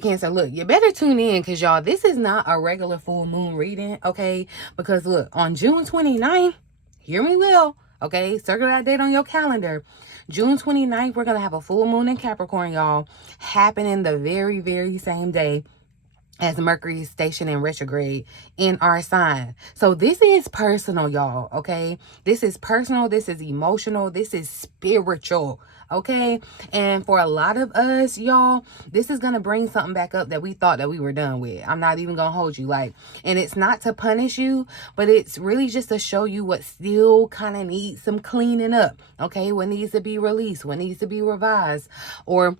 Cancer, look, you better tune in because, y'all, this is not a regular full moon reading, okay? Because, look, on June 29th, hear me well, okay? Circle that date on your calendar. June 29th, we're going to have a full moon in Capricorn, y'all, happening the very, very same day as Mercury station in retrograde in our sign. So this is personal, y'all, okay? This is personal, this is emotional, this is spiritual, okay? And for a lot of us, y'all, this is going to bring something back up that we thought that we were done with. I'm not even going to hold you, like, and it's not to punish you, but it's really just to show you what still kind of needs some cleaning up, okay? What needs to be released, what needs to be revised, or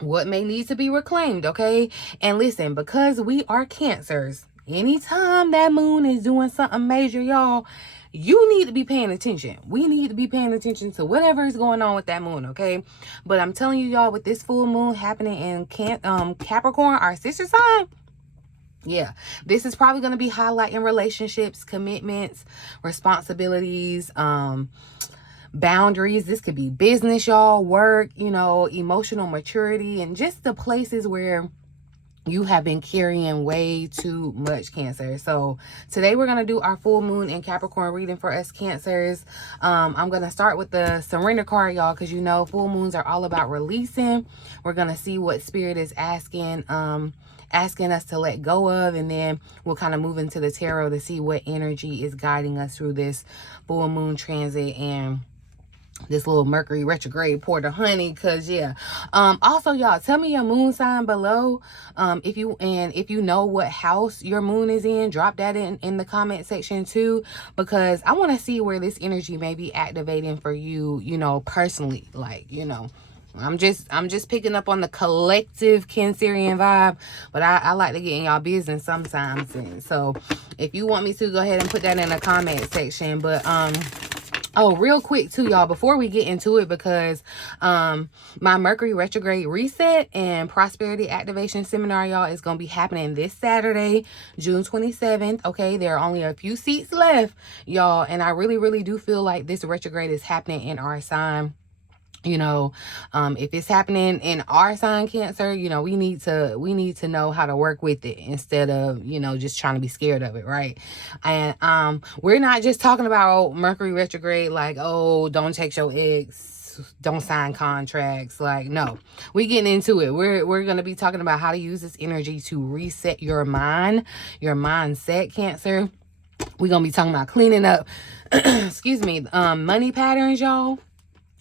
what may need to be reclaimed, okay? And listen, because we are Cancers, anytime that moon is doing something major, y'all, you need to be paying attention. We need to be paying attention to whatever is going on with that moon, okay? But I'm telling you, y'all, with this full moon happening in Capricorn, our sister sign, yeah, this is probably going to be highlighting relationships, commitments, responsibilities, boundaries. This could be business, y'all, work, you know, emotional maturity, and just the places where you have been carrying way too much, Cancer. So today we're going to do our full moon in Capricorn reading for us Cancers. I'm going to start with the surrender card, y'all, because you know full moons are all about releasing. We're going to see what spirit is asking us to let go of, and then we'll kind of move into the tarot to see what energy is guiding us through this full moon transit and this little Mercury retrograde port of honey. Because yeah, also, y'all, tell me your moon sign below, if you know what house your moon is in. Drop that in the comment section too, because I want to see where this energy may be activating for you, you know, personally. Like, you know, I'm just picking up on the collective Cancerian vibe, but I like to get in y'all business sometimes. And so if you want me to, go ahead and put that in the comment section. But oh, real quick too, y'all, before we get into it, because my Mercury retrograde reset and prosperity activation seminar, y'all, is going to be happening this Saturday, June 27th. Okay, there are only a few seats left, y'all, and I really, really do feel like this retrograde is happening in our sign. You know, if it's happening in our sign, Cancer, you know, we need to know how to work with it instead of, you know, just trying to be scared of it, right? And we're not just talking about Mercury retrograde like, oh, don't take your eggs, don't sign contracts. Like, no, we getting into it. We're gonna be talking about how to use this energy to reset your mind, your mindset, Cancer. We're gonna be talking about cleaning up excuse me, money patterns, y'all,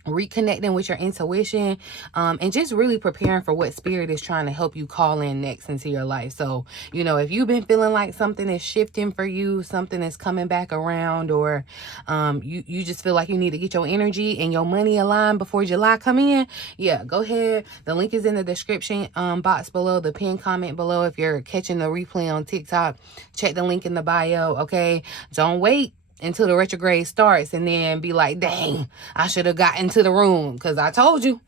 reconnecting with your intuition, and just really preparing for what spirit is trying to help you call in next into your life. So, you know, if you've been feeling like something is shifting for you, something is coming back around, or you just feel like you need to get your energy and your money aligned before July come in, yeah, go ahead. The link is in the description box below, the pinned comment below. If you're catching the replay on TikTok, check the link in the bio, okay? Don't wait until the retrograde starts and then be like, dang, I should have got into the room, because I told you.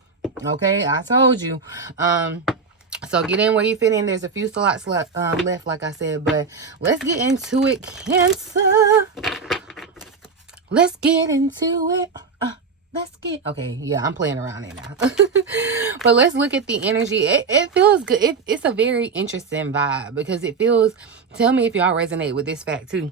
Okay, I told you. So get in where you fit in. There's a few slots left, like I said, but let's get into it, Cancer. Let's get into it. Okay, yeah, I'm playing around it now. But let's look at the energy. It feels good. It's a very interesting vibe, because it feels, tell me if y'all resonate with this fact too.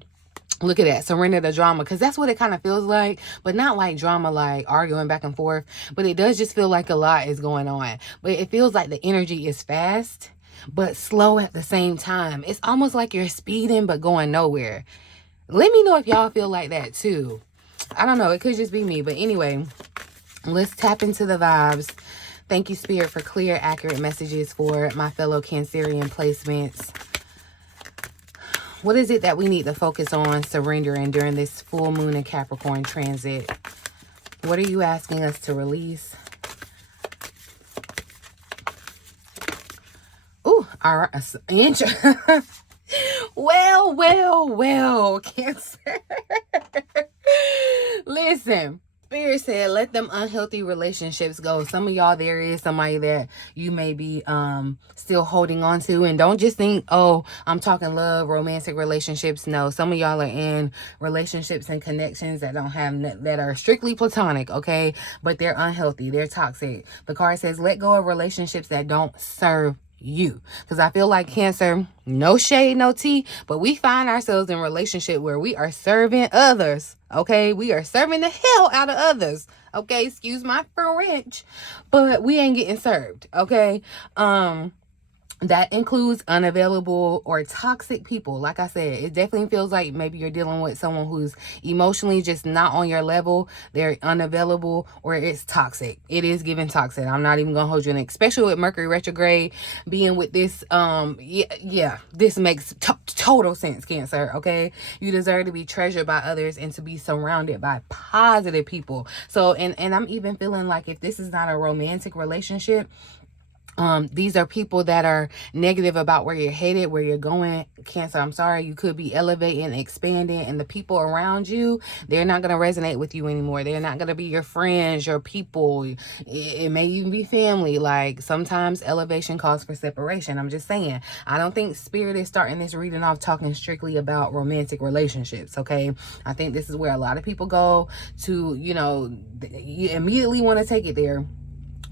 Look at that, surrender the drama, because that's what it kind of feels like, but not like drama, like arguing back and forth, but it does just feel like a lot is going on. But it feels like the energy is fast, but slow at the same time. It's almost like you're speeding, but going nowhere. Let me know if y'all feel like that too. I don't know, it could just be me, but anyway, let's tap into the vibes. Thank you, Spirit, for clear, accurate messages for my fellow Cancerian placements. What is it that we need to focus on surrendering during this full moon in Capricorn transit? What are you asking us to release? Ooh, all right. Well, Cancer. Listen. Spirit said, let them unhealthy relationships go. Some of y'all, there is somebody that you may be still holding on to. And don't just think, oh, I'm talking love, romantic relationships. No, some of y'all are in relationships and connections that don't have, that are strictly platonic, okay? But they're unhealthy. They're toxic. The card says, let go of relationships that don't serve you. Because I feel like Cancer, no shade, no tea, but we find ourselves in a relationship where we are serving others, okay? We are serving the hell out of others, okay? Excuse my French, but we ain't getting served, okay? That includes unavailable or toxic people. Like I said, it definitely feels like maybe you're dealing with someone who's emotionally just not on your level. They're unavailable, or it's toxic. It is giving toxic. I'm not even gonna hold you in, especially with Mercury retrograde being with this. This makes total sense, Cancer. Okay, you deserve to be treasured by others and to be surrounded by positive people. So, and I'm even feeling like if this is not a romantic relationship, these are people that are negative about where you're headed, where you're going. Cancer, I'm sorry, you could be elevating, expanding, and the people around you, they're not going to resonate with you anymore. They're not going to be your friends, your people. It may even be family. Like, sometimes elevation calls for separation. I'm just saying, I don't think Spirit is starting this reading off talking strictly about romantic relationships, okay? I think this is where a lot of people go to, you immediately want to take it there.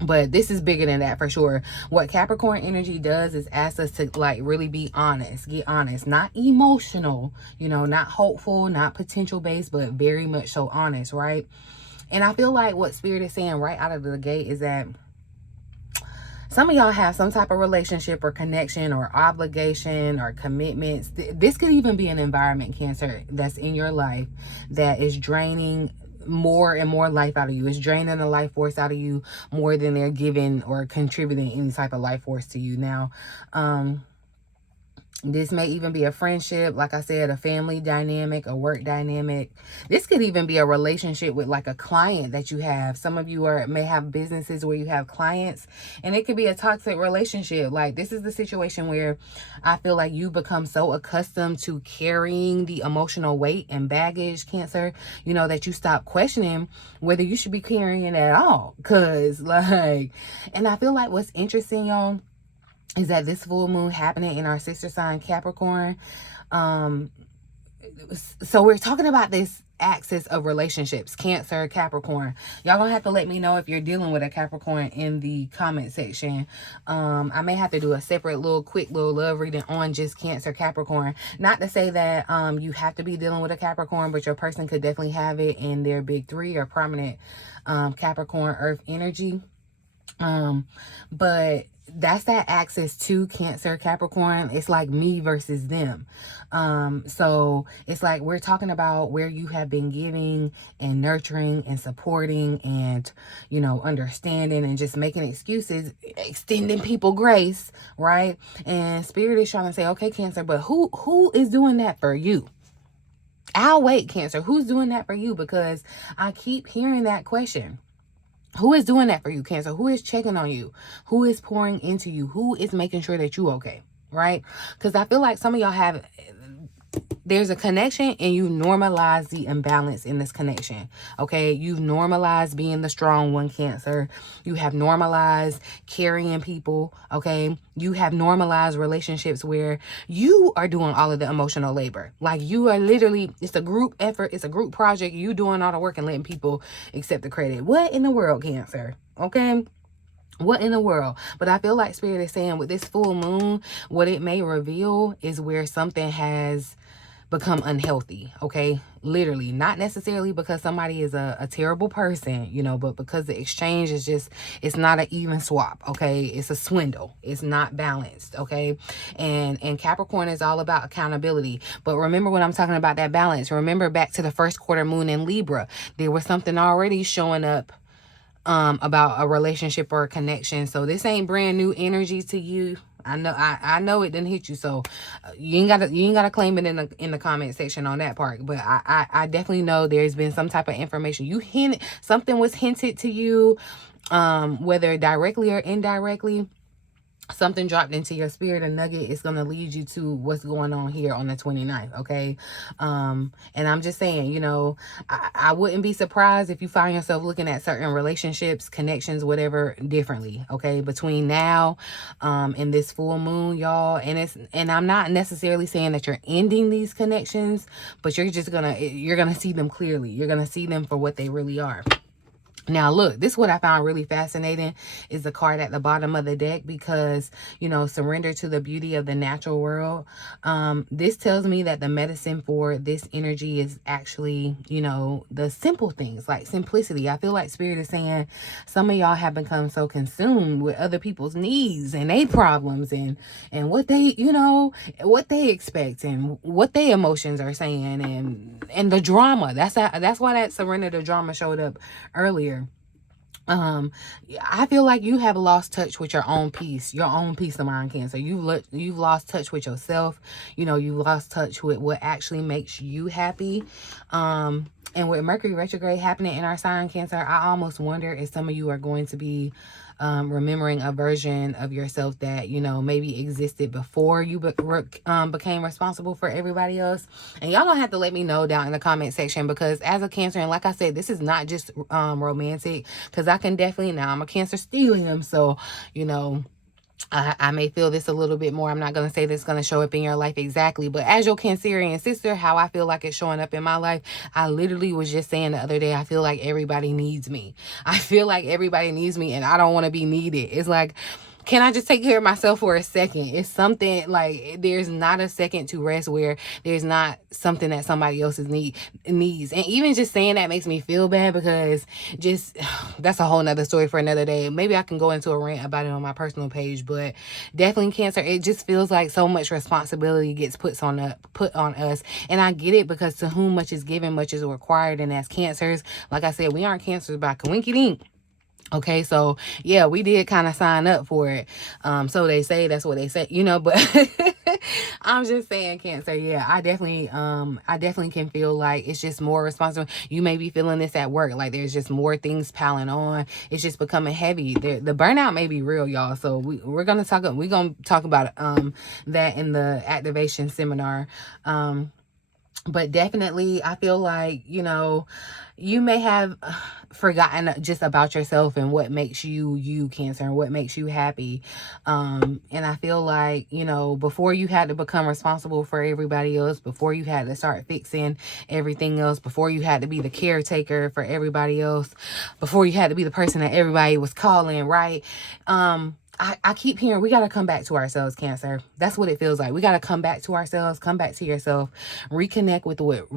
But this is bigger than that for sure. What Capricorn energy does is ask us to like really be honest, get honest, not emotional, not hopeful, not potential based, but very much so honest, right? And I feel like what Spirit is saying right out of the gate is that some of y'all have some type of relationship or connection or obligation or commitments. This could even be an environment, Cancer, that's in your life that is draining more and more life out of you. It's draining the life force out of you more than they're giving or contributing any type of life force to you. Now, this may even be a friendship, like I said, a family dynamic, a work dynamic. This could even be a relationship with like a client that you have. Some of you may have businesses where you have clients, and it could be a toxic relationship. Like, this is the situation where I feel like you become so accustomed to carrying the emotional weight and baggage, Cancer, that you stop questioning whether you should be carrying it at all. And I feel like what's interesting, y'all, is that this full moon happening in our sister sign Capricorn. So we're talking about this axis of relationships, Cancer, Capricorn. Y'all gonna have to let me know if you're dealing with a Capricorn in the comment section. I may have to do a separate quick little love reading on just Cancer, Capricorn. Not to say that you have to be dealing with a Capricorn, but your person could definitely have it in their big three or prominent Capricorn Earth energy. But that's that axis to Cancer, Capricorn. It's like me versus them. So it's like we're talking about where you have been giving and nurturing and supporting and, understanding and just making excuses, extending people grace, right? And Spirit is trying to say, okay, Cancer, but who is doing that for you? I'll wait, Cancer. Who's doing that for you? Because I keep hearing that question. Who is doing that for you, Cancer? Who is checking on you? Who is pouring into you? Who is making sure that you're okay, right? Because I feel like some of y'all there's a connection and you normalize the imbalance in this connection, okay? You've normalized being the strong one, Cancer. You have normalized carrying people, okay? You have normalized relationships where you are doing all of the emotional labor. Like, you are literally, it's a group effort, it's a group project. You doing all the work and letting people accept the credit. What in the world, Cancer? Okay? What in the world? But I feel like Spirit is saying with this full moon, what it may reveal is where something has become unhealthy, okay? Literally, not necessarily because somebody is a terrible person, but because the exchange is just, it's not an even swap, okay? It's a swindle. It's not balanced, okay? And Capricorn is all about accountability. But remember when I'm talking about that balance, remember back to the first quarter moon in Libra, there was something already showing up about a relationship or a connection. So this ain't brand new energy to you. I know it didn't hit you, so you ain't gotta claim it in the comment section on that part. But I definitely know there's been some type of information something was hinted to you, whether directly or indirectly. Something dropped into your spirit, a nugget is going to lead you to what's going on here on the 29th, okay? And I'm just saying, I wouldn't be surprised if you find yourself looking at certain relationships, connections, whatever, differently, okay? Between now and this full moon, y'all. And I'm not necessarily saying that you're ending these connections, but you're gonna see them clearly. You're gonna see them for what they really are. Now, look, this is what I found really fascinating is the card at the bottom of the deck because, surrender to the beauty of the natural world. This tells me that the medicine for this energy is actually, the simple things like simplicity. I feel like Spirit is saying some of y'all have become so consumed with other people's needs and their problems and what they, what they expect and what their emotions are saying and the drama. That's why that surrender to drama showed up earlier. I feel like you have lost touch with your own peace of mind, Cancer. You've lost touch with yourself. You've lost touch with what actually makes you happy. And with Mercury retrograde happening in our sign, Cancer, I almost wonder if some of you are going to be remembering a version of yourself that, maybe existed before you became responsible for everybody else. And y'all gonna have to let me know down in the comment section, because as a Cancer, and like I said, this is not just romantic, because I can definitely, now I'm a Cancer stellium, so, I may feel this a little bit more. I'm not going to say this is going to show up in your life exactly, but as your Cancerian sister, how I feel like it's showing up in my life, I literally was just saying the other day, I feel like everybody needs me. I feel like everybody needs me and I don't want to be needed. It's like, can I just take care of myself for a second? It's something like there's not a second to rest where there's not something that somebody else's needs. And even just saying that makes me feel bad, because just that's a whole nother story for another day. Maybe I can go into a rant about it on my personal page, but definitely Cancer, it just feels like so much responsibility gets put on us. And I get it, because to whom much is given, much is required. And as Cancers, like I said, we aren't Cancers by coinky dink. Okay, so yeah, we did kind of sign up for it. So they say, that's what they say, but I'm just saying, Cancer, yeah, I definitely can feel like it's just more responsible. You may be feeling this at work, like there's just more things piling on. It's just becoming heavy. The burnout may be real, y'all. So we're gonna talk about that in the activation seminar. But definitely, I feel like, you may have forgotten just about yourself and what makes you, Cancer, and what makes you happy. And I feel like, before you had to become responsible for everybody else, before you had to start fixing everything else, before you had to be the caretaker for everybody else, before you had to be the person that everybody was calling, right? I keep hearing we got to come back to ourselves, Cancer. That's what it feels like. We got to come back to ourselves, come back to yourself, reconnect with what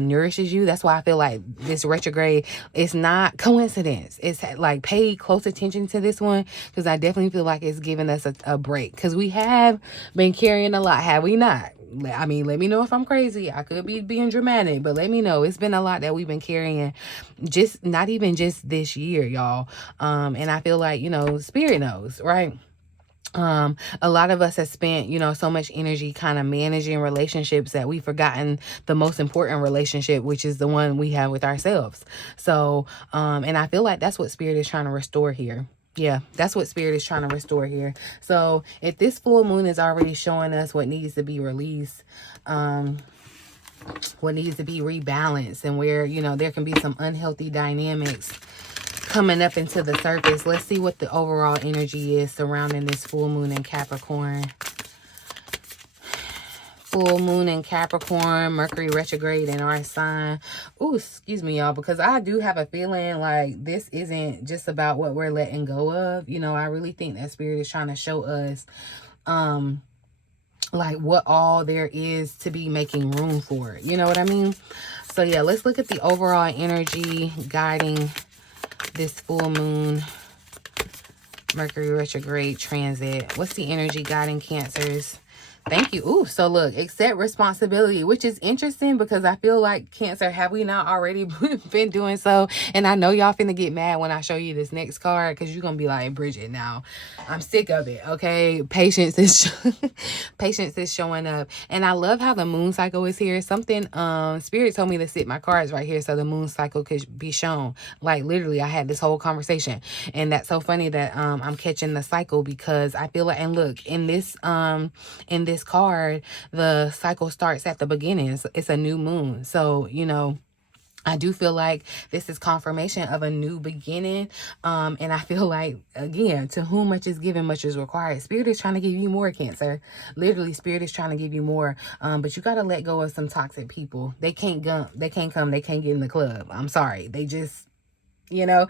nourishes you. That's why I feel like this retrograde is not coincidence. It's like, pay close attention to this one, because I definitely feel like it's giving us a break, because we have been carrying a lot, have we not? I mean, let me know if I'm crazy. I could be being dramatic, but let me know. It's been a lot that we've been carrying, just not even just this year, y'all. And I feel like, Spirit knows, right? A lot of us have spent, so much energy kind of managing relationships that we've forgotten the most important relationship, which is the one we have with ourselves. So, and I feel like that's what Spirit is trying to restore here. Yeah, that's what Spirit is trying to restore here. So if this full moon is already showing us what needs to be released, what needs to be rebalanced, and where, there can be some unhealthy dynamics coming up into the surface, let's see what the overall energy is surrounding this full moon in Capricorn. Full moon in Capricorn, Mercury retrograde in our sign. Oh, excuse me, y'all, because I do have a feeling like this isn't just about what we're letting go of. I really think that Spirit is trying to show us like what all there is to be making room for. You know what I mean? So yeah, let's look at the overall energy guiding this full moon Mercury retrograde transit. What's the energy guiding Cancers? Thank you. Ooh, so look, accept responsibility, which is interesting, because I feel like, Cancer, have we not already been doing so? And I know y'all finna get mad when I show you this next card, because you're gonna be like, Bridget, now I'm sick of it. Okay, patience is patience is showing up. And I love how the moon cycle is here. Something Spirit told me to sit my cards right here so the moon cycle could be shown. Like literally, I had this whole conversation, and that's so funny that I'm catching the cycle, because I feel like, and look, in this card, the cycle starts at the beginning. It's a new moon. So, I do feel like this is confirmation of a new beginning. And I feel like, again, to whom much is given, much is required. Spirit is trying to give you more, Cancer. Literally, Spirit is trying to give you more. But you got to let go of some toxic people. They can't come. They can't get in the club. I'm sorry. They just, you know.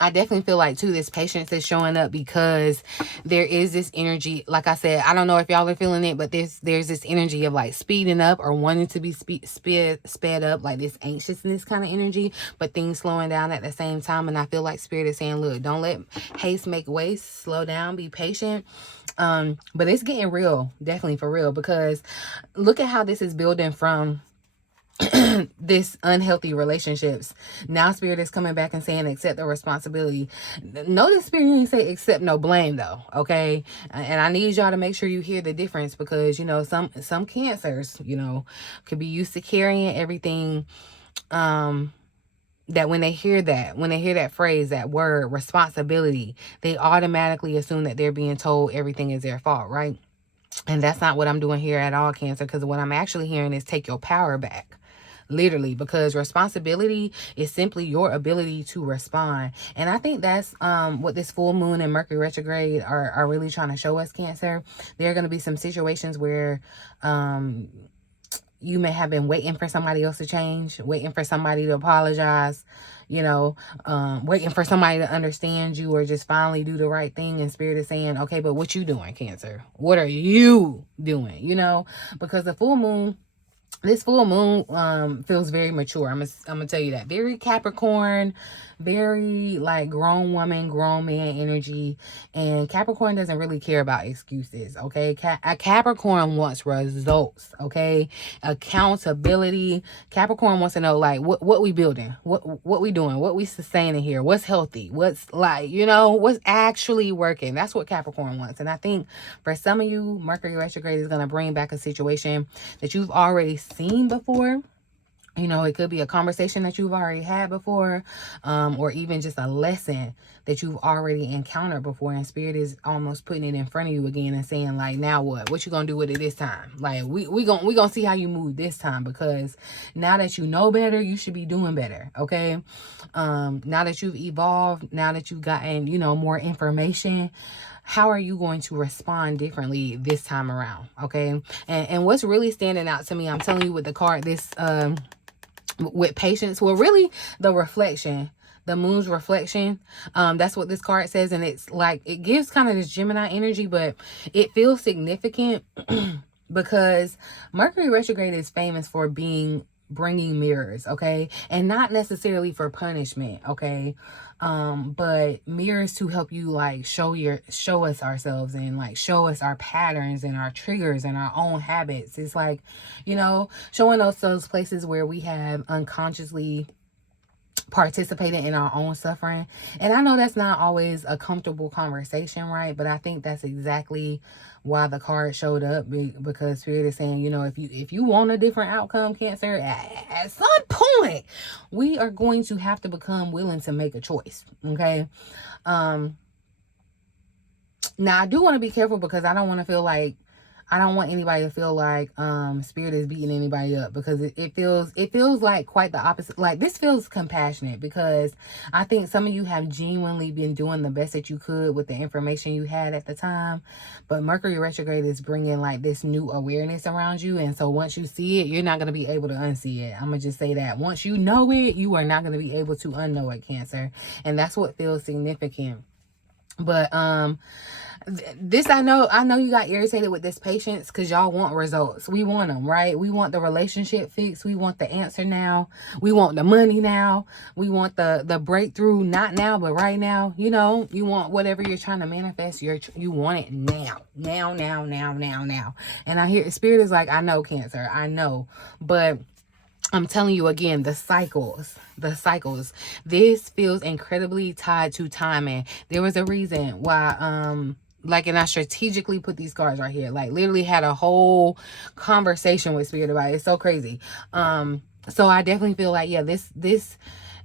I definitely feel like too this patience is showing up because there is this energy. Like I said, I don't know if y'all are feeling it, but there's this energy of like speeding up or wanting to be sped up, like this anxiousness kind of energy, but things slowing down at the same time. And I feel like Spirit is saying, look, don't let haste make waste. Slow down, be patient. But it's getting real, definitely for real, because look at how this is building from this unhealthy relationships. Now Spirit is coming back and saying accept the responsibility. Notice Spirit didn't say accept no blame though, okay? And I need y'all to make sure you hear the difference, because you know some Cancers, you know, could be used to carrying everything, that when they hear that phrase, that word responsibility, they automatically assume that they're being told everything is their fault, right? And that's not what I'm doing here at all, Cancer, because what I'm actually hearing is take your power back. Literally, because responsibility is simply your ability to respond. And I think that's what this full moon and Mercury retrograde are really trying to show us, Cancer. There are going to be some situations where you may have been waiting for somebody else to change, waiting for somebody to apologize, you know, waiting for somebody to understand you or just finally do the right thing. And Spirit is saying, okay, but what you doing, Cancer? What are you doing? You know, because the full moon, this full moon feels very mature. I'm gonna tell you that. Very Capricorn, very like grown woman, grown man energy. And Capricorn doesn't really care about excuses, okay? A Capricorn wants results, okay? Accountability. Capricorn wants to know like what we building, what we doing, what we sustaining here, what's healthy, what's like, you know, what's actually working. That's what Capricorn wants. And I think for some of you, Mercury retrograde is gonna bring back a situation that you've already seen before. You know, it could be a conversation that you've already had before, or even just a lesson that you've already encountered before. And Spirit is almost putting it in front of you again and saying, like, now what? What you gonna do with it this time? Like, we gonna see how you move this time, because now that you know better, you should be doing better, okay? Now that you've evolved, now that you've gotten, you know, more information, how are you going to respond differently this time around, okay? And what's really standing out to me, I'm telling you with the card, this with patience, well, really the reflection, the moon's reflection, that's what this card says. And it's like, it gives kind of this Gemini energy, but it feels significant because Mercury retrograde is famous for bringing mirrors, okay? And not necessarily for punishment, okay? But mirrors to help you like show us ourselves and like show us our patterns and our triggers and our own habits. It's like, you know, showing us those places where we have unconsciously participated in our own suffering. And I know that's not always a comfortable conversation, right? But I think that's exactly why the card showed up, because Spirit is saying, you know, if you want a different outcome, Cancer, at some point we are going to have to become willing to make a choice, okay? Now I do want to be careful, because I don't want anybody to feel like Spirit is beating anybody up, because it feels like quite the opposite. Like, this feels compassionate, because I think some of you have genuinely been doing the best that you could with the information you had at the time. But Mercury retrograde is bringing like this new awareness around you, and so once you see it, you're not going to be able to unsee it. I'm gonna just say that once you know it, you are not going to be able to unknow it, Cancer. And that's what feels significant. But this, I know you got irritated with this patience because y'all want results. We want them, right? We want the relationship fixed. We want the answer now. We want the money now. We want the breakthrough, not now, but right now. You know, you want whatever you're trying to manifest. You want it now. And I hear Spirit is like, I know, Cancer, I know, but I'm telling you again, the cycles. This feels incredibly tied to timing. There was a reason why, like, and I strategically put these cards right here. Like, literally had a whole conversation with Spirit about it. It's so crazy. So I definitely feel like, yeah, this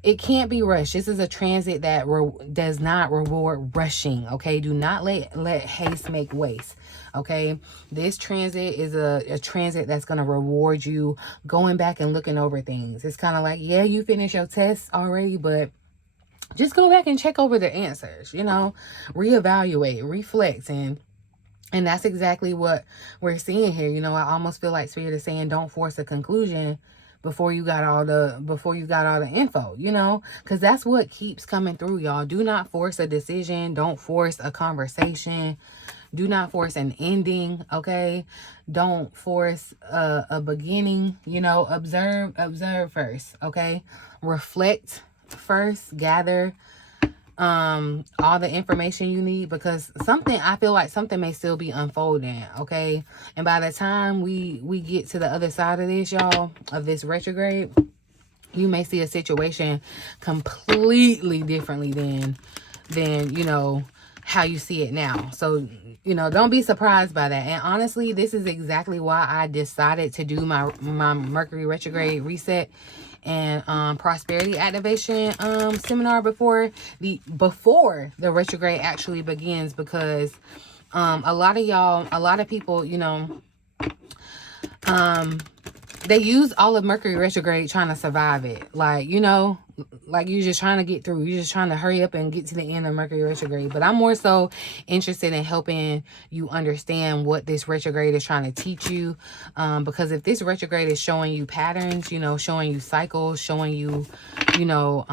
it can't be rushed. This is a transit that does not reward rushing, okay? Do not let haste make waste, okay? This transit is a transit that's going to reward you going back and looking over things. It's kind of like, yeah, you finished your tests already, but just go back and check over the answers, you know? Reevaluate, reflect, and that's exactly what we're seeing here. You know, I almost feel like Spirit is saying, don't force a conclusion, before you got all the info, you know, because that's what keeps coming through, y'all. Do not force a decision. Don't force a conversation. Do not force an ending, okay? Don't force a beginning, you know. Observe first, okay? Reflect first. Gather all the information you need, because I feel like something may still be unfolding, okay? And by the time we get to the other side of this, y'all, of this retrograde, you may see a situation completely differently than you know, how you see it now. So, you know, don't be surprised by that. And honestly, this is exactly why I decided to do my Mercury retrograde reset and prosperity activation seminar before the retrograde actually begins, because a lot of people, you know, they use all of Mercury retrograde trying to survive it. Like, you know, like you're just trying to get through. You're just trying to hurry up and get to the end of Mercury retrograde. But I'm more so interested in helping you understand what this retrograde is trying to teach you. Because if this retrograde is showing you patterns, you know, showing you cycles, showing you, you know,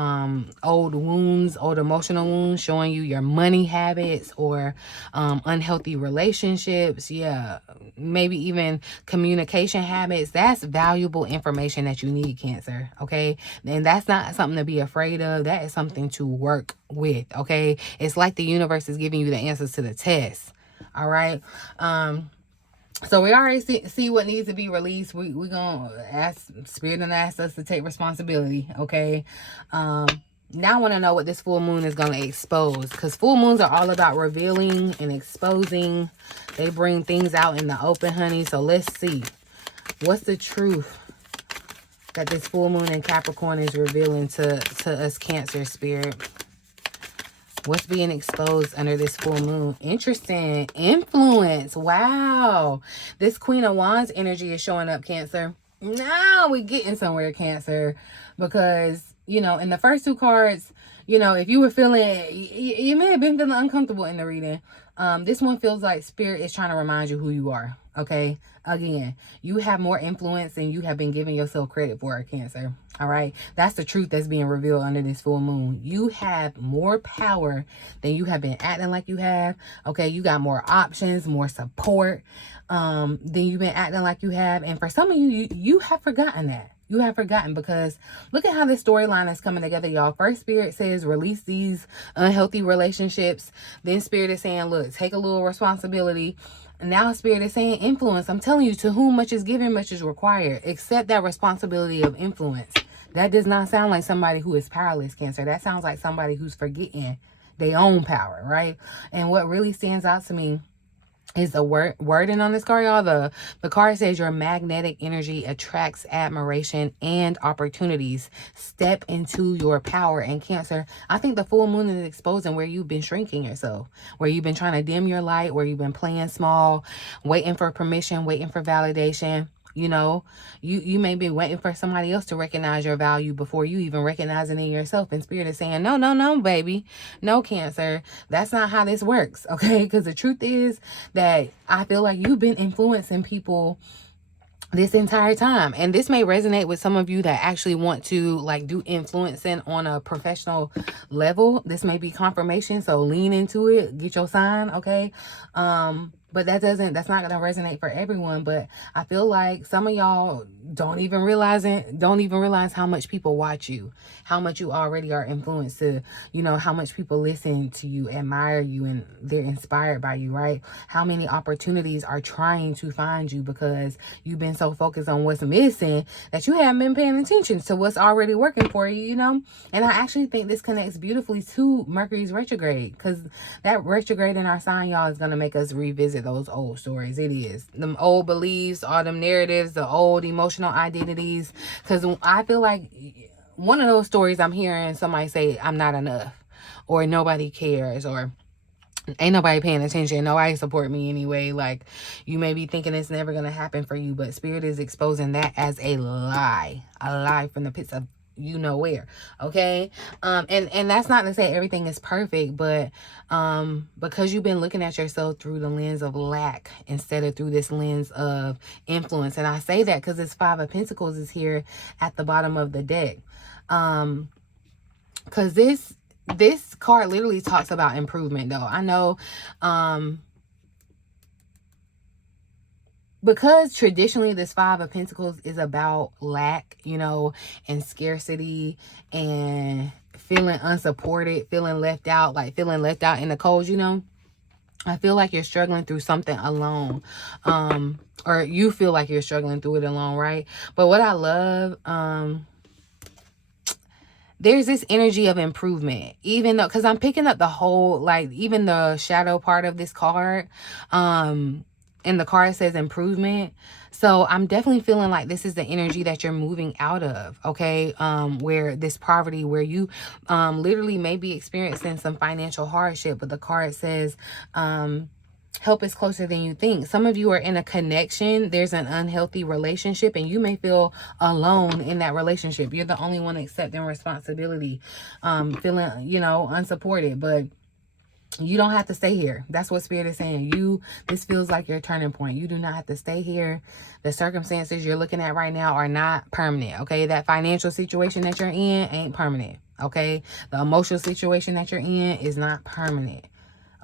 old wounds, old emotional wounds, showing you your money habits or unhealthy relationships, yeah, maybe even communication habits, that's valuable information that you need, Cancer, okay? And that's not something to be afraid of. That is something to work with, okay? It's like the universe is giving you the answers to the test, all right? So we already see what needs to be released. We're going to ask, Spirit and ask us to take responsibility, okay? Now I want to know what this full moon is going to expose, because full moons are all about revealing and exposing. They bring things out in the open, honey. So let's see. What's the truth that this full moon in Capricorn is revealing to us, Cancer Spirit? What's being exposed under this full moon? Interesting. Influence. Wow. This Queen of Wands energy is showing up, Cancer. Now we're getting somewhere, Cancer, because, you know, in the first two cards, you know, if you were feeling, you may have been feeling uncomfortable in the reading. This one feels like Spirit is trying to remind you who you are, okay? Again, you have more influence than you have been giving yourself credit for, Cancer, all right? That's the truth that's being revealed under this full moon. You have more power than you have been acting like you have, okay? You got more options, more support than you've been acting like you have. And for some of you, you have forgotten that. You have forgotten, because look at how this storyline is coming together, y'all. First, Spirit says, release these unhealthy relationships. Then Spirit is saying, look, take a little responsibility. And now Spirit is saying influence. I'm telling you, to whom much is given, much is required. Accept that responsibility of influence. That does not sound like somebody who is powerless, Cancer. That sounds like somebody who's forgetting their own power, right? And what really stands out to me is the wording on this card, y'all. The card says your magnetic energy attracts admiration and opportunities. Step into your power. And Cancer, I think the full moon is exposing where you've been shrinking yourself, where you've been trying to dim your light, where you've been playing small, waiting for permission, waiting for validation. You know, you may be waiting for somebody else to recognize your value before you even recognize it in yourself. And Spirit is saying, no, no, no, baby. No, Cancer. That's not how this works, okay? Because the truth is that I feel like you've been influencing people this entire time. And this may resonate with some of you that actually want to like do influencing on a professional level. This may be confirmation. So lean into it. Get your sign, okay? But that's not going to resonate for everyone. But I feel like some of y'all don't even realize how much people watch you, how much you already are influenced to, you know, how much people listen to you, admire you, and they're inspired by you, right? How many opportunities are trying to find you because you've been so focused on what's missing that you haven't been paying attention to what's already working for you, you know? And I actually think this connects beautifully to Mercury's retrograde, because that retrograde in our sign, y'all, is going to make us revisit those old stories. It is. Them old beliefs, all them narratives, the old emotional identities. Because I feel like one of those stories I'm hearing somebody say, I'm not enough, or nobody cares, or ain't nobody paying attention, nobody support me anyway. Like, you may be thinking it's never going to happen for you, but Spirit is exposing that as a lie from the pits of you know where. Okay. And that's not to say everything is perfect, but because you've been looking at yourself through the lens of lack instead of through this lens of influence. And I say that because this Five of Pentacles is here at the bottom of the deck. Because this card literally talks about improvement, though. I know, because traditionally this Five of Pentacles is about lack, you know, and scarcity and feeling unsupported, feeling left out, like feeling left out in the cold, you know. I feel like you're struggling through something alone, or you feel like you're struggling through it alone, right? But what I love, there's this energy of improvement, even though, because I'm picking up the whole, like, even the shadow part of this card, and the card says improvement. So I'm definitely feeling like this is the energy that you're moving out of, okay? Where this poverty, where you literally may be experiencing some financial hardship, but the card says help is closer than you think. Some of you are in a connection. There's an unhealthy relationship, and you may feel alone in that relationship. You're the only one accepting responsibility, feeling, you know, unsupported, but you don't have to stay here. That's what Spirit is saying. This feels like your turning point. You do not have to stay here. The circumstances you're looking at right now are not permanent, okay? That financial situation that you're in ain't permanent, okay? The emotional situation that you're in is not permanent,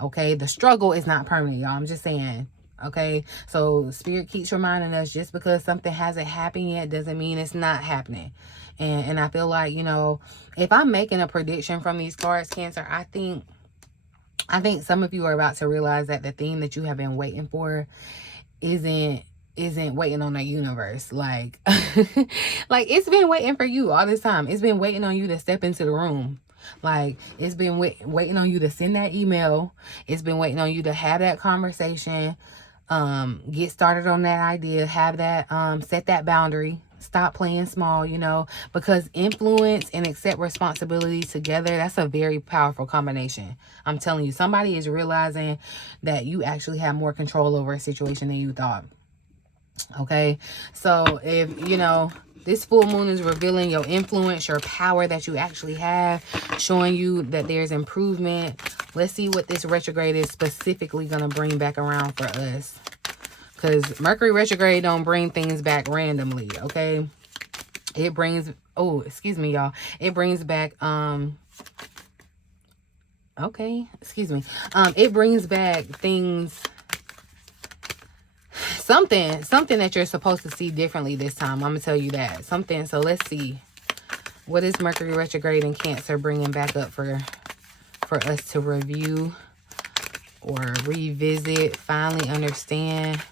okay? The struggle is not permanent, y'all. I'm just saying, okay? So Spirit keeps reminding us, just because something hasn't happened yet doesn't mean it's not happening. And I feel like, you know, if I'm making a prediction from these cards, Cancer, I think some of you are about to realize that the thing that you have been waiting for isn't waiting on the universe. Like, like, it's been waiting for you all this time. It's been waiting on you to step into the room. Like, it's been waiting on you to send that email. It's been waiting on you to have that conversation, get started on that idea, have that, set that boundary. Stop playing small, you know, because influence and accept responsibility together, that's a very powerful combination. I'm telling you, somebody is realizing that you actually have more control over a situation than you thought. Okay, so if, you know, this full moon is revealing your influence, your power that you actually have, showing you that there's improvement. Let's see what this retrograde is specifically going to bring back around for us. Because Mercury Retrograde don't bring things back randomly, okay? It brings, oh, excuse me, y'all. It brings back, okay, excuse me. It brings back things, something that you're supposed to see differently this time. I'm going to tell you that. Something, so let's see. What is Mercury Retrograde in Cancer bringing back up for us to review or revisit, finally understand?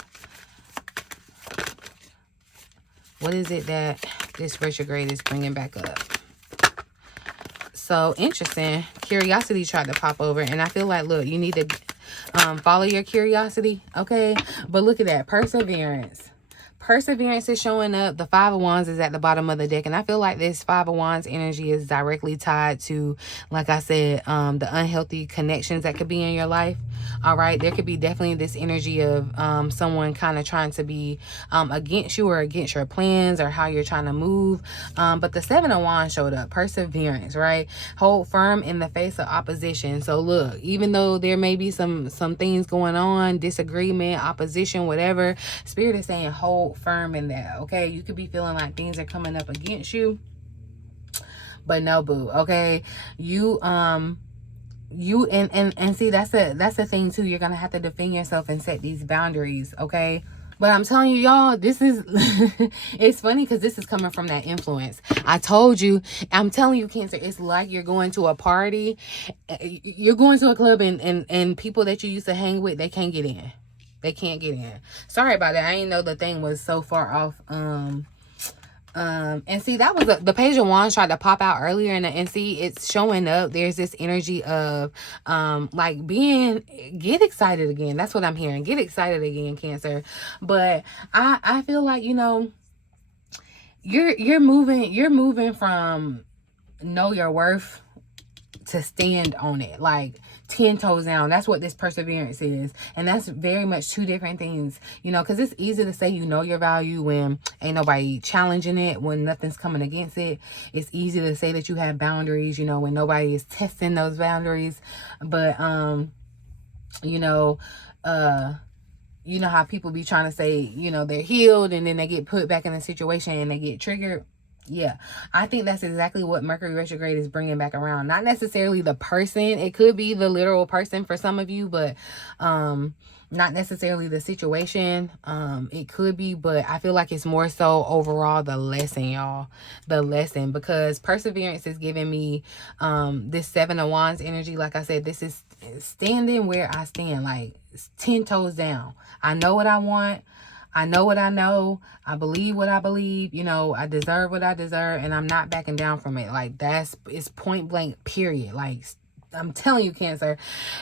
What is it that this retrograde is bringing back up? So, interesting. Curiosity tried to pop over. And I feel like, look, you need to follow your curiosity, okay? But look at that. Perseverance. Perseverance is showing up. The Five of Wands is at the bottom of the deck. And I feel like this Five of Wands energy is directly tied to, like I said, the unhealthy connections that could be in your life. All right. There could be definitely this energy of someone kind of trying to be against you or against your plans or how you're trying to move. But the Seven of Wands showed up. Perseverance, right? Hold firm in the face of opposition. So look, even though there may be some things going on, disagreement, opposition, whatever, Spirit is saying hold firm in that, okay? You could be feeling like things are coming up against you, but no, boo, okay? You and see, that's the thing too. You're gonna have to defend yourself and set these boundaries, okay? But I'm telling you, y'all, this is it's funny because this is coming from that influence. I told you, I'm telling you, Cancer, it's like you're going to a party, you're going to a club, and people that you used to hang with, they can't get in. They can't get in. Sorry about that. I didn't know the thing was so far off. And see, that was the Page of Wands tried to pop out earlier, and see, it's showing up. There's this energy of like get excited again. That's what I'm hearing. Get excited again, Cancer. But I feel like, you know, you're moving from know your worth to stand on it, like 10 toes down. That's what this perseverance is. And that's very much two different things, you know, because it's easy to say you know your value when ain't nobody challenging it, when nothing's coming against it. It's easy to say that you have boundaries, you know, when nobody is testing those boundaries. But you know how people be trying to say, you know, they're healed and then they get put back in a situation and they get triggered. Yeah, I think that's exactly what Mercury retrograde is bringing back around. Not necessarily the person. It could be the literal person for some of you, but not necessarily the situation. It could be, but I feel like it's more so overall the lesson, y'all. The lesson, because perseverance is giving me this 7 of Wands energy. Like I said, this is standing where I stand, like 10 toes down. I know what I want. I know what I know. I believe what I believe. You know, I deserve what I deserve, and I'm not backing down from it. Like, it's point blank, period. Like, I'm telling you, Cancer,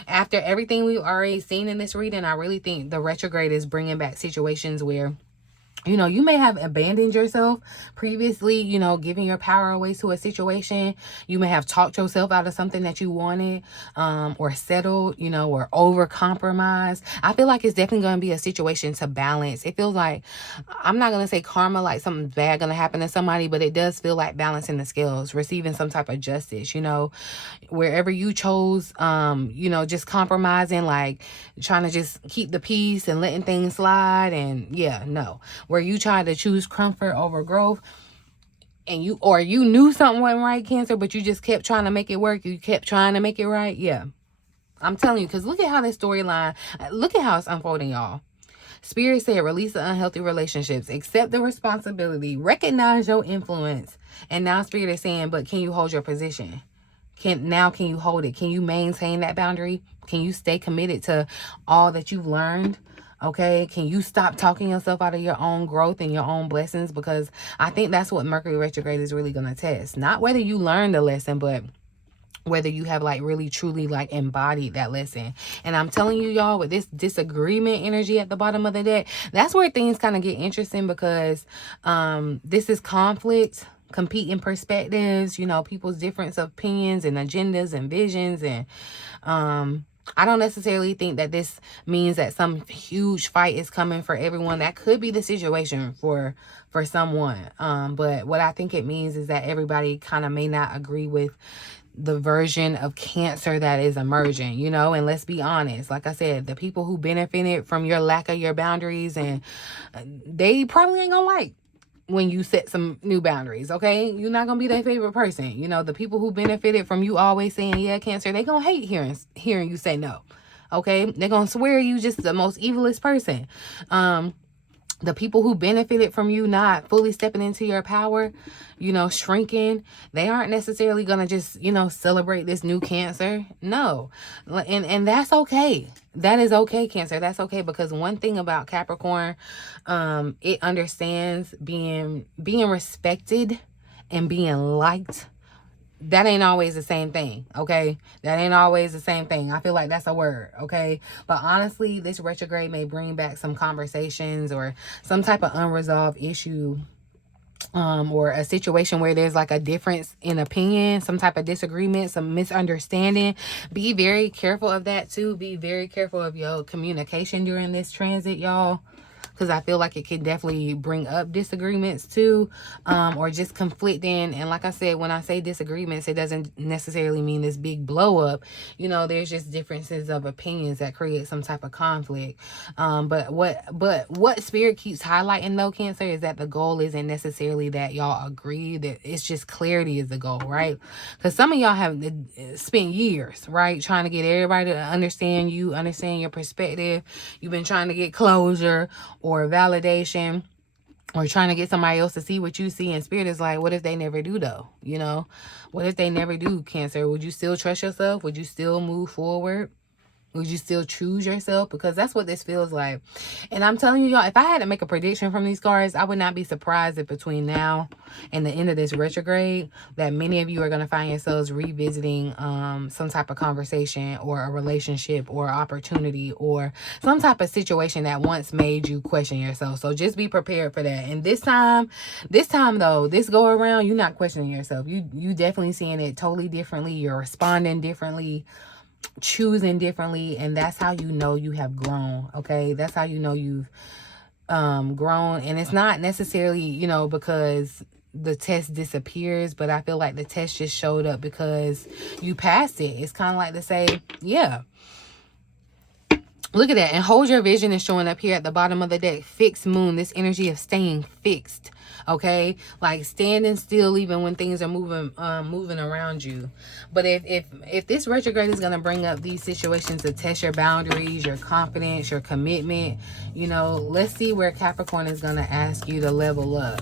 after everything we've already seen in this reading, I really think the retrograde is bringing back situations where, you know, you may have abandoned yourself previously, you know, giving your power away to a situation. You may have talked yourself out of something that you wanted, or settled, you know, or over compromised. I feel like it's definitely going to be a situation to balance. It feels like, I'm not going to say karma, like something bad going to happen to somebody, but it does feel like balancing the scales, receiving some type of justice, you know, wherever you chose, you know, just compromising, like trying to just keep the peace and letting things slide. And yeah, no, where you try to choose comfort over growth, and you knew something wasn't right, Cancer, but you just kept trying to make it work. You kept trying to make it right. Yeah, I'm telling you, because look at how this storyline, look at how it's unfolding, y'all. Spirit said, release the unhealthy relationships, accept the responsibility, recognize your influence. And now Spirit is saying, but can you hold your position? Can you hold it? Can you maintain that boundary? Can you stay committed to all that you've learned? Okay, can you stop talking yourself out of your own growth and your own blessings? Because I think that's what Mercury retrograde is really going to test. Not whether you learned the lesson, but whether you have like really truly like embodied that lesson. And I'm telling you, y'all, with this disagreement energy at the bottom of the deck, that's where things kind of get interesting, because this is conflict, competing perspectives, you know, people's difference of opinions and agendas and visions. And I don't necessarily think that this means that some huge fight is coming for everyone. That could be the situation for someone. But what I think it means is that everybody kind of may not agree with the version of Cancer that is emerging, you know. And let's be honest, like I said, the people who benefited from your lack of your boundaries, and they probably ain't gonna like when you set some new boundaries, okay? You're not gonna be their favorite person. You know, the people who benefited from you always saying, yeah, Cancer, they gonna hate hearing you say no, okay? They're gonna swear you just the most evilest person. The people who benefited from you not fully stepping into your power, you know, shrinking, they aren't necessarily going to just, you know, celebrate this new Cancer. No. And that's okay. That is okay, Cancer. That's okay, because one thing about Capricorn, it understands being respected and being liked. That ain't always the same thing, okay? That ain't always the same thing. I feel like that's a word, okay? But honestly, this retrograde may bring back some conversations or some type of unresolved issue, or a situation where there's like a difference in opinion, some type of disagreement, some misunderstanding. Be very careful of that too. Be very careful of your communication during this transit, y'all, because I feel like it can definitely bring up disagreements too, or just conflicting. And like I said, when I say disagreements, it doesn't necessarily mean this big blow up. You know, there's just differences of opinions that create some type of conflict. But what Spirit keeps highlighting though, Cancer, is that the goal isn't necessarily that y'all agree, that it's just clarity is the goal, right? Because some of y'all have spent years, right, trying to get everybody to understand you, understand your perspective. You've been trying to get closure or validation, or trying to get somebody else to see what you see. And Spirit is like, what if they never do though? You know, what if they never do, Cancer? Would you still trust yourself? Would you still move forward? Would you still choose yourself? Because that's what this feels like. And I'm telling you, y'all, if I had to make a prediction from these cards, I would not be surprised if between now and the end of this retrograde that many of you are going to find yourselves revisiting some type of conversation or a relationship or opportunity or some type of situation that once made you question yourself. So just be prepared for that. And this time though, this go around, you're not questioning yourself. You definitely seeing it totally differently. You're responding differently, choosing differently, and that's how you know you have grown. Okay, that's how you know you've grown. And it's not necessarily, you know, because the test disappears, but I feel like the test just showed up because you passed it. It's kind of like to say, yeah, look at that. And hold your vision is showing up here at the bottom of the deck. Fixed moon, this energy of staying fixed. Okay, like standing still even when things are moving around you. But if this retrograde is going to bring up these situations to test your boundaries, your confidence, your commitment, you know, let's see where Capricorn is going to ask you to level up.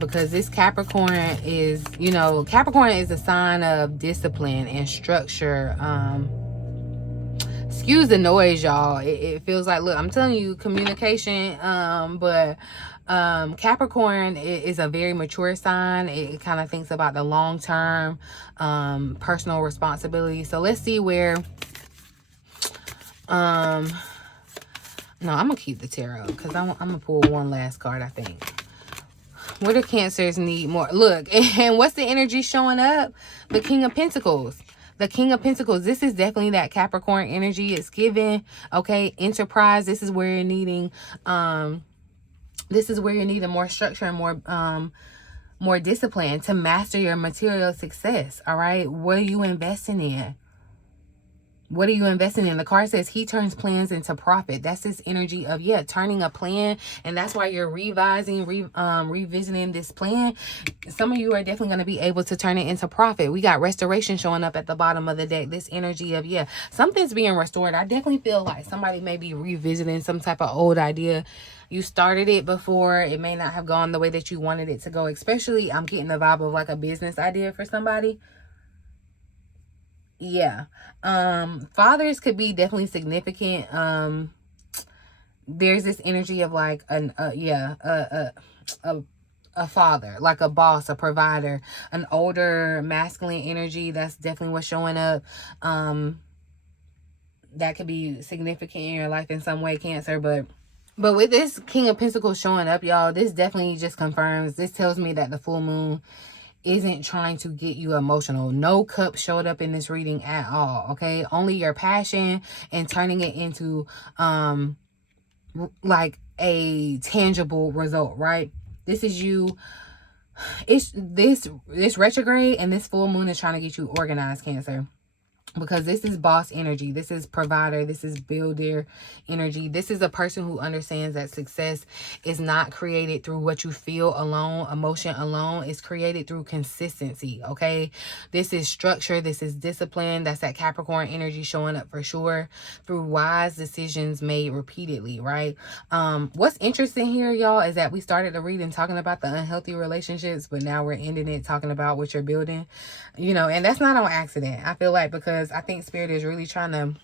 Because this Capricorn is, you know, Capricorn is a sign of discipline and structure. Excuse the noise, y'all. It feels like, look, I'm telling you, communication, but Capricorn is a very mature sign. It kind of thinks about the long term, personal responsibility. So let's see where no, I'm gonna keep the tarot because I'm gonna pull one last card. I think, where do Cancers need more? Look, and what's the energy showing up? The King of Pentacles. The King of Pentacles. This is definitely that Capricorn energy. It's given, okay, enterprise. This is where you're needing more structure and more discipline to master your material success. All right, what are you investing in? What are you investing in? The card says he turns plans into profit. That's this energy of, yeah, turning a plan. And that's why you're revisiting this plan. Some of you are definitely going to be able to turn it into profit. We got restoration showing up at the bottom of the deck. This energy of, yeah, something's being restored. I definitely feel like somebody may be revisiting some type of old idea. You started it before. It may not have gone the way that you wanted it to go. Especially, I'm getting the vibe of like a business idea for somebody. Yeah. Fathers could be definitely significant. There's this energy of like a father, like a boss, a provider, an older masculine energy. That's definitely what's showing up. That could be significant in your life in some way, Cancer. But with this King of Pentacles showing up, y'all, this definitely just confirms, this tells me that the full moon isn't trying to get you emotional. No cup showed up in this reading at all. Okay, only your passion and turning it into like a tangible result, right? This is you. It's this retrograde and this full moon is trying to get you organized, Cancer. Because this is boss energy. This is provider. This is builder energy. This is a person who understands that success is not created through what you feel alone, emotion alone. It's created through consistency, okay? This is structure. This is discipline. That's that Capricorn energy showing up for sure. Through wise decisions made repeatedly, right? What's interesting here, y'all, is that we started the reading talking about the unhealthy relationships, but now we're ending it talking about what you're building. You know, and that's not on accident. I feel like, because I think Spirit is really trying to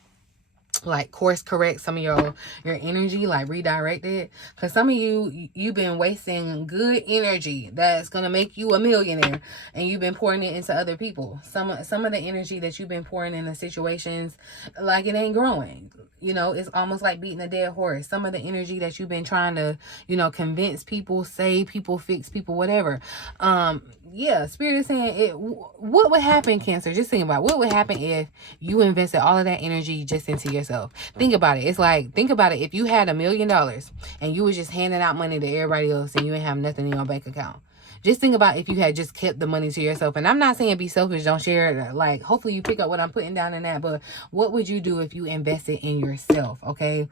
like course correct some of your energy, like redirect it. Because some of you've been wasting good energy that's gonna make you a millionaire, and you've been pouring it into other people. Some of the energy that you've been pouring into situations, like, it ain't growing. You know, it's almost like beating a dead horse. Some of the energy that you've been trying to, you know, convince people, save people, fix people, whatever. Yeah, Spirit is saying it. What would happen, Cancer? Just think about what would happen if you invested all of that energy just into yourself. Think about it. It's like, think about it. If you had $1 million and you was just handing out money to everybody else and you didn't have nothing in your bank account. Just think about if you had just kept the money to yourself. And I'm not saying be selfish, don't share it. Like, hopefully you pick up what I'm putting down in that. But what would you do if you invested in yourself? Okay.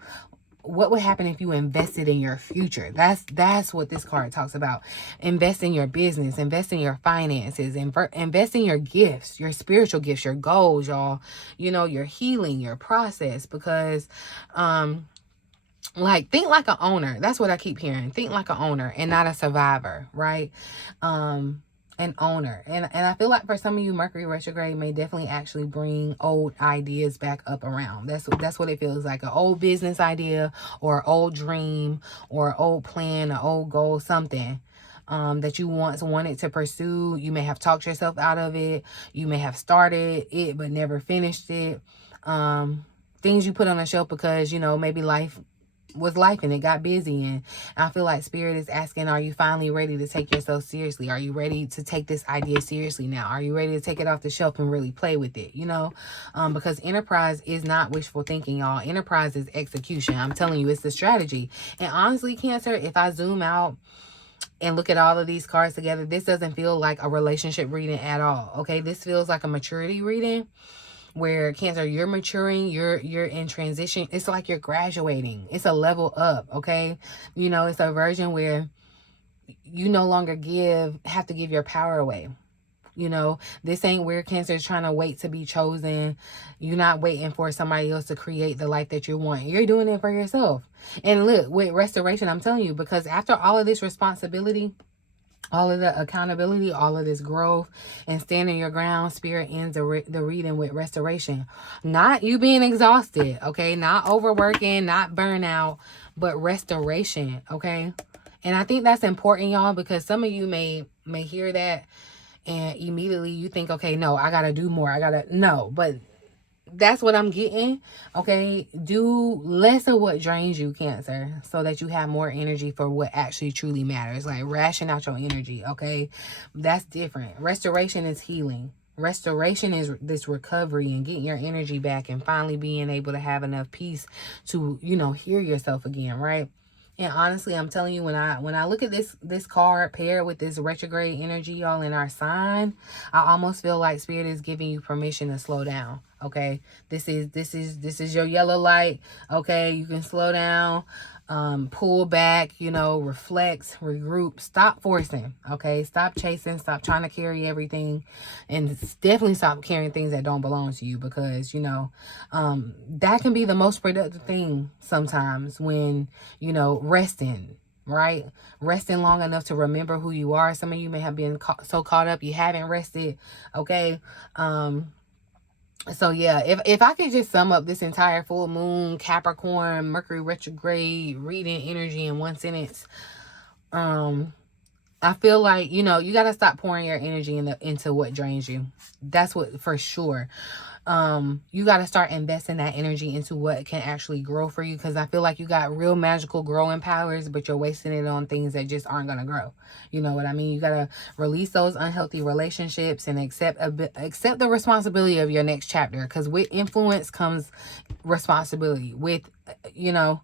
What would happen if you invested in your future? That's what this card talks about. Invest in your business, invest in your finances, invest in your gifts, your spiritual gifts, your goals, y'all. You know, your healing, your process. Because like, think like an owner. That's what I keep hearing. Think like an owner and not a survivor, right? an owner. And I feel like for some of you, Mercury retrograde may definitely actually bring old ideas back up around. That's what it feels like. An old business idea or old dream or old plan, an old goal, something that you once wanted to pursue. You may have talked yourself out of it. You may have started it but never finished it. Things you put on a shelf because, you know, maybe life was life and it got busy. And I feel like Spirit is asking, are you finally ready to take yourself seriously? Are you ready to take this idea seriously now? Are you ready to take it off the shelf and really play with it? You know, because enterprise is not wishful thinking, y'all. Enterprise is execution. I'm telling you, it's the strategy. And honestly, Cancer, if I zoom out and look at all of these cards together, this doesn't feel like a relationship reading at all. Okay, this feels like a maturity reading, where Cancer, you're maturing, you're in transition. It's like you're graduating. It's a level up, okay? You know, it's a version where you no longer have to give your power away. You know, this ain't where Cancer is trying to wait to be chosen. You're not waiting for somebody else to create the life that you want. You're doing it for yourself. And look, with restoration, I'm telling you, because after all of this responsibility, all of the accountability, all of this growth and standing your ground, Spirit ends the reading with restoration. Not you being exhausted, okay? Not overworking, not burnout, but restoration, okay? And I think that's important, y'all, because some of you may hear that and immediately you think, okay, no, I got to do more. No, but that's what I'm getting, okay? Do less of what drains you, Cancer, so that you have more energy for what actually truly matters. Like, ration out your energy, okay? That's different. Restoration is healing. Restoration is this recovery and getting your energy back and finally being able to have enough peace to, you know, hear yourself again, right? And honestly, I'm telling you, when I look at this card paired with this retrograde energy, y'all, in our sign, I almost feel like Spirit is giving you permission to slow down. Okay, this is your yellow light. Okay, you can slow down, pull back, you know, reflect, regroup, stop forcing. Okay, stop chasing, stop trying to carry everything, and definitely stop carrying things that don't belong to you, because, you know, that can be the most productive thing sometimes, when, you know, resting, right? Resting long enough to remember who you are. Some of you may have been so caught up you haven't rested. Okay, so yeah, if I could just sum up this entire full moon, Capricorn, Mercury retrograde reading energy in one sentence, I feel like, you know, you got to stop pouring your energy into what drains you. That's what, for sure. You got to start investing that energy into what can actually grow for you, because I feel like you got real magical growing powers, but you're wasting it on things that just aren't going to grow. You know what I mean? You got to release those unhealthy relationships and accept the responsibility of your next chapter, because with influence comes responsibility. With, you know,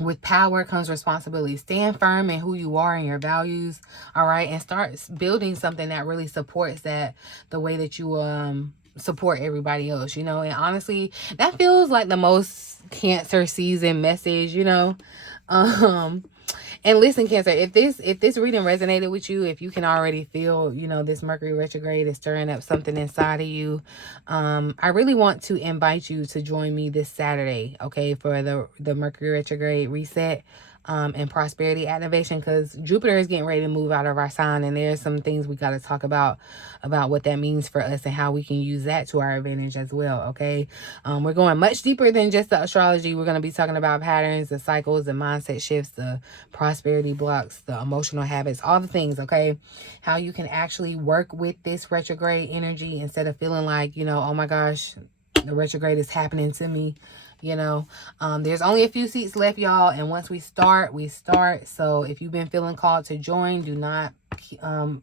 with power comes responsibility. Stand firm in who you are and your values, all right? And start building something that really supports that, the way that you support everybody else, you know? And honestly, that feels like the most Cancer season message, you know? And listen, Cancer, if this reading resonated with you, if you can already feel, you know, this Mercury retrograde is stirring up something inside of you, I really want to invite you to join me this Saturday, okay, for the Mercury retrograde reset and prosperity activation, because Jupiter is getting ready to move out of our sign, and there's some things we got to talk about what that means for us and how we can use that to our advantage as well. Okay, we're going much deeper than just the astrology. We're going to be talking about patterns, the cycles, the mindset shifts, the prosperity blocks, the emotional habits, all the things. Okay, how you can actually work with this retrograde energy instead of feeling like, you know, oh my gosh, the retrograde is happening to me. You know, there's only a few seats left, y'all, and once we start, we start. So if you've been feeling called to join, do not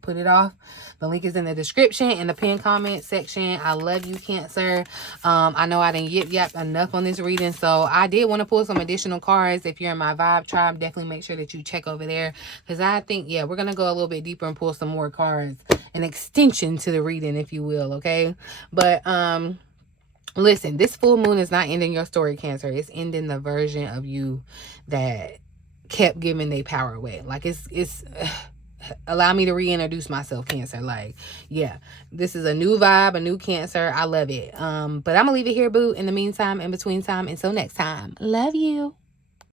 put it off. The link is in the description, in the pinned comment section. I love you, Cancer. I know I didn't yip enough on this reading, so I did want to pull some additional cards. If you're in my vibe tribe, definitely make sure that you check over there, because I think, yeah, we're gonna go a little bit deeper and pull some more cards, an extension to the reading, if you will. Okay, but listen, this full moon is not ending your story, Cancer. It's ending the version of you that kept giving their power away. Like, it's allow me to reintroduce myself, Cancer. Like, yeah, this is a new vibe, a new Cancer. I love it. But I'm gonna leave it here, boo. In the meantime, in between time, until next time, love you.